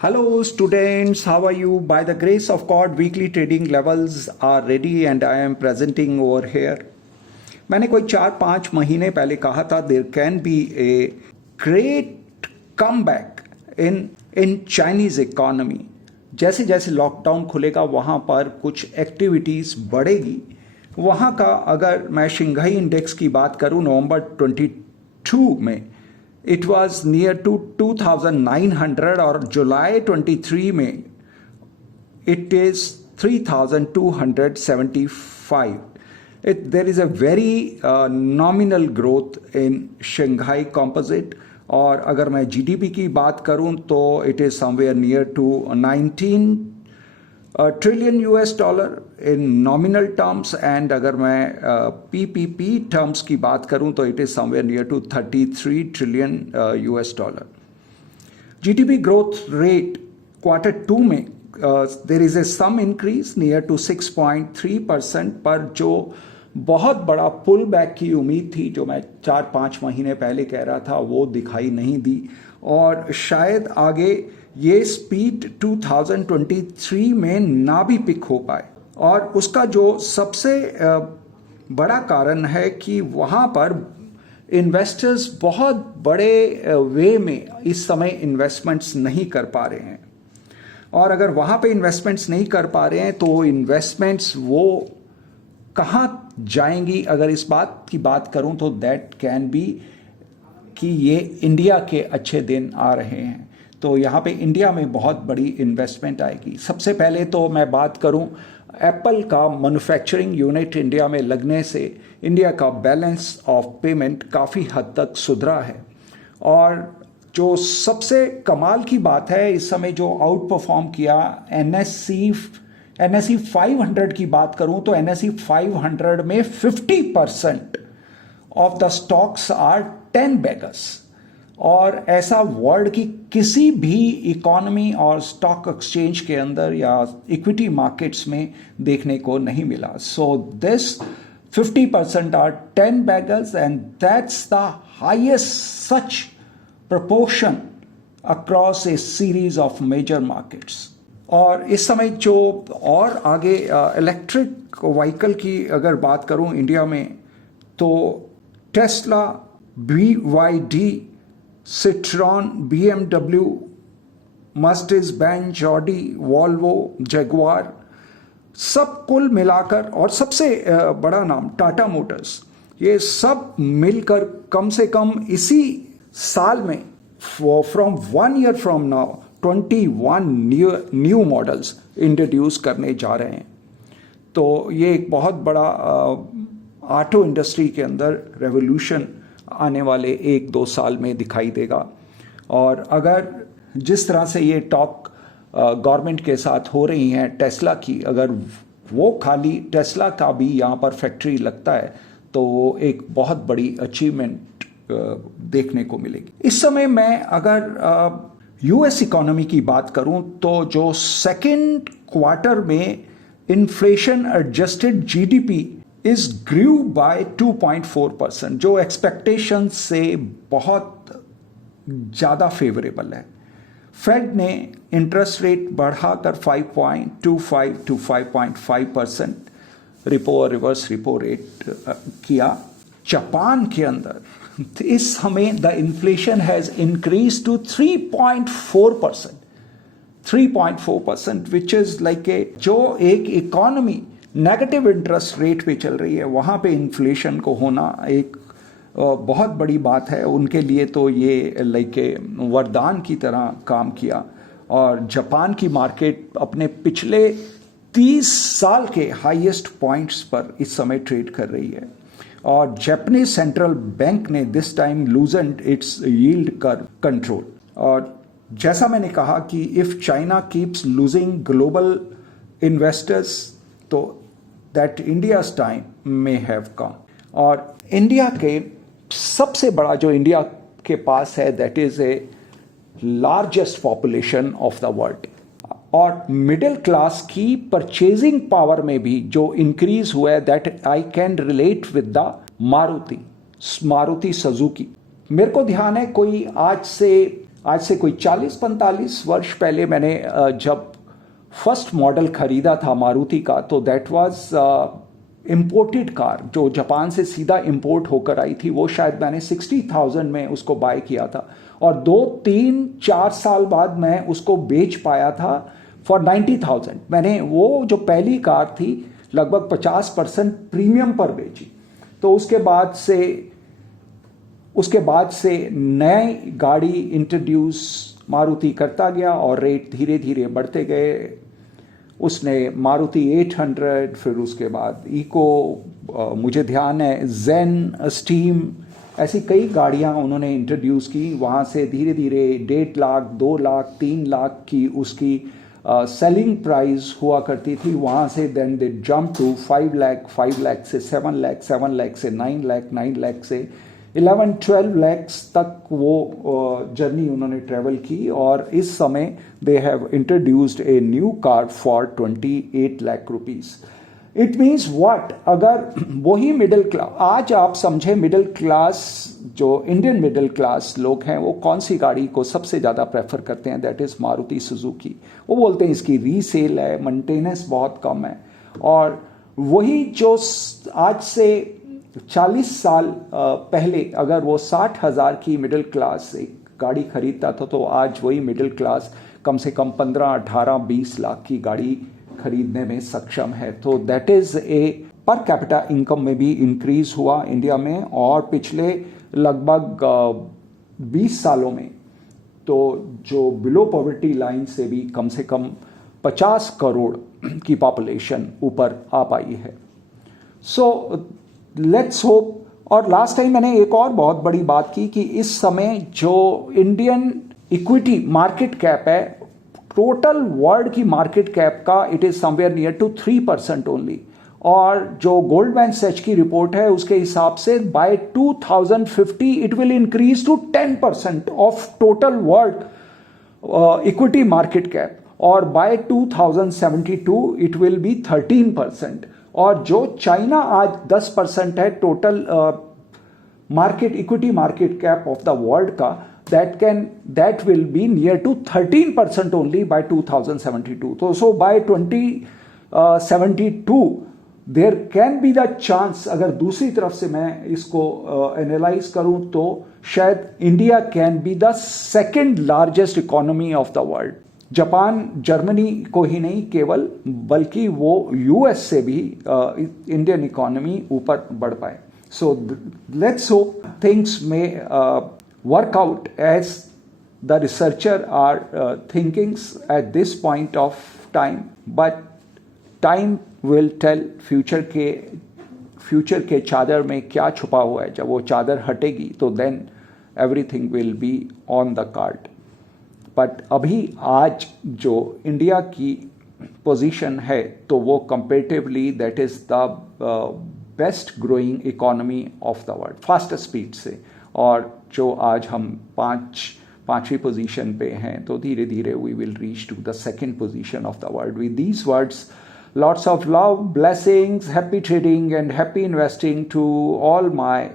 Hello students, how are you? By the grace of God, weekly trading levels are ready and I am presenting over here. मैंने कोई 4-5 महीने पहले कहा था there can be a great comeback in Chinese economy. जैसे जैसे lockdown खुलेगा वहाँ पर कुछ एक्टिविटीज़ बढ़ेगी. वहाँ का अगर मैं शंघाई इंडेक्स की बात करूँ नवंबर 22 में it was near to 2900 और जुलाई 23 में it is 3275. There is a very nominal growth in Shanghai Composite. और अगर मैं जीडीपी की बात करूं तो it is somewhere near to 19 trillion US dollar in nominal terms, and अगर मैं PPP terms की बात करूं तो it is somewhere near to 33 trillion US dollar. GDP growth rate quarter 2 में there is a some increase near to 6.3%, पर जो बहुत बड़ा पुल बैक की उम्मीद थी जो मैं 4-5 महीने पहले कह रहा था वो दिखाई नहीं दी, और शायद आगे ये स्पीड 2023 में ना भी पिक हो पाए. और उसका जो सबसे बड़ा कारण है कि वहाँ पर इन्वेस्टर्स बहुत बड़े वे में इस समय इन्वेस्टमेंट्स नहीं कर पा रहे हैं, और अगर वहाँ पे इन्वेस्टमेंट्स नहीं कर पा रहे हैं तो इन्वेस्टमेंट्स वो कहाँ जाएंगी. अगर इस बात की बात करूँ तो दैट कैन बी कि ये इंडिया के अच्छे दिन आ रहे हैं, तो यहाँ पे इंडिया में बहुत बड़ी इन्वेस्टमेंट आएगी. सबसे पहले तो मैं बात करूँ एप्पल का मैन्युफैक्चरिंग यूनिट इंडिया में लगने से इंडिया का बैलेंस ऑफ पेमेंट काफ़ी हद तक सुधरा है. और जो सबसे कमाल की बात है इस समय जो आउट परफॉर्म किया NSE 500 की बात करूं तो NSE 500 में 50% of the stocks are 10 beggars, और ऐसा वर्ल्ड की किसी भी इकोनॉमी और स्टॉक एक्सचेंज के अंदर या इक्विटी मार्केट्स में देखने को नहीं मिला. So this 50% are 10 beggars and that's the highest such proportion across a series of major markets. और इस समय जो और आगे इलेक्ट्रिक व्हीकल की अगर बात करूं इंडिया में तो Tesla, BYD, Citroen, BMW, Mercedes Benz, Audi, Volvo, Jaguar, सब कुल मिलाकर, और सबसे बड़ा नाम टाटा मोटर्स, ये सब मिलकर कम से कम इसी साल में from 1 year from now 21 new models introduce करने जा रहे हैं. तो ये एक बहुत बड़ा ऑटो इंडस्ट्री के अंदर रेवोल्यूशन आने वाले 1-2 साल में दिखाई देगा. और अगर जिस तरह से ये टॉक गवर्नमेंट के साथ हो रही हैं टेस्ला की, अगर वो खाली टेस्ला का भी यहाँ पर फैक्ट्री लगता है तो वो एक बहुत बड़ी अचीवमेंट देखने को मिलेगी. इस समय मैं अगर यूएस इकोनॉमी की बात करूं तो जो सेकेंड क्वार्टर में inflation adjusted GDP is grew by 2.4%, जो एक्सपेक्टेशन से बहुत ज़्यादा फेवरेबल है. फेड ने इंटरेस्ट रेट बढ़ाकर 5.25 to 5.5% रिपो और रिवर्स रिपो रेट किया. जापान के अंदर इस समय the inflation has increase to 3.4%, which is like a जो एक इकोनॉमी नेगेटिव इंटरेस्ट रेट पे चल रही है वहां पे इन्फ्लेशन को होना एक बहुत बड़ी बात है. उनके लिए तो ये लाइक ए वरदान की तरह काम किया. और जापान की मार्केट अपने पिछले 30 साल के हाईएस्ट पॉइंट्स पर इस समय ट्रेड कर रही है. और जापानीज सेंट्रल बैंक ने this time loosened its yield control. और जैसा मैंने कहा कि if China keeps losing global investors तो that India's time may have come. और इंडिया के सबसे बड़ा जो इंडिया के पास है that is a largest population of the world, और मिडिल क्लास की परचेजिंग पावर में भी जो इंक्रीज हुआ है that I can relate with the Maruti Suzuki. मेरे को ध्यान है कोई आज से आज से कोई 40-45 वर्ष पहले मैंने जब फर्स्ट मॉडल खरीदा था मारुति का, तो दैट वाज इम्पोर्टेड कार जो जापान से सीधा इंपोर्ट होकर आई थी। वो शायद मैंने 60,000 में उसको बाय किया था और 2-3-4 साल बाद मैं उसको बेच पाया था फॉर 90,000। मैंने वो जो पहली कार थी लगभग 50% प्रीमियम पर बेची। तो उसके बाद से नई गाड़ी इंट्रोड्यूस मारुति करता गया और रेट धीरे धीरे बढ़ते गए। उसने मारुति 800, फिर उसके बाद इको, मुझे ध्यान है जेन, स्टीम, ऐसी कई गाड़ियां उन्होंने इंट्रोड्यूस की। वहाँ से धीरे धीरे 1.5 लाख, 2 लाख, 3 लाख की उसकी सेलिंग प्राइस हुआ करती थी। वहाँ से then they jump to 5 lakh, 5 lakh से 7 लाख, 7 लाख से 9 लाख, 9 लाख से 11-12 लैक्स तक वो जर्नी उन्होंने ट्रेवल की। और इस समय they have introduced a new car for 28 lakh rupees. It means what, अगर वही मिडिल क्लास, आज आप समझे मिडिल क्लास, जो इंडियन मिडिल क्लास लोग हैं, वो कौन सी गाड़ी को सबसे ज़्यादा प्रेफर करते हैं? That is Maruti Suzuki. वो बोलते हैं इसकी रीसेल है, मेंटेनेंस बहुत कम है। और वही जो आज से 40 साल पहले अगर वो 60,000 की मिडिल क्लास एक गाड़ी खरीदता था, तो आज वही मिडिल क्लास कम से कम 15, 18, 20 लाख की गाड़ी खरीदने में सक्षम है। तो that is a per capita income में भी इंक्रीज हुआ इंडिया में। और पिछले लगभग 20 सालों में तो जो बिलो पॉवर्टी लाइन से भी कम 50 करोड़ की पॉपुलेशन ऊपर आ पाई है। So let's hope. और लास्ट टाइम मैंने एक और बहुत बड़ी बात की कि इस समय जो इंडियन इक्विटी मार्केट कैप है, टोटल वर्ल्ड की मार्केट कैप का it is somewhere near to 3% only. और जो गोल्डमैन सैच की रिपोर्ट है उसके हिसाब से by 2050 it will increase to 10% of total world equity market cap, और बाय 2072 इट विल बी 13%। और जो चाइना आज 10% है total market equity market cap of the world का, that will be near to 13% only by 2072. So by 2072 there can be the chance, अगर दूसरी तरफ से मैं इसको एनालाइज करूं तो शायद India can be the second largest economy of the world. Japan, Germany को ही नहीं केवल, बल्कि वो यूएस से भी इंडियन इकोनॉमी ऊपर बढ़ पाए। सो लेट्स होप थिंग्स में work out as the researcher are thinking at this point of time, but time will tell future के चादर में क्या छुपा हुआ है। जब वो चादर हटेगी तो then everything will be on the card. but अभी आज जो इंडिया की पोजीशन है तो वो comparatively that is the best growing economy of the world, fastest speed से। और जो आज हम पांचवी पोजीशन पे हैं, तो धीरे धीरे we will reach to the second position of the world. With these words, lots of love, blessings, happy trading and happy investing to all my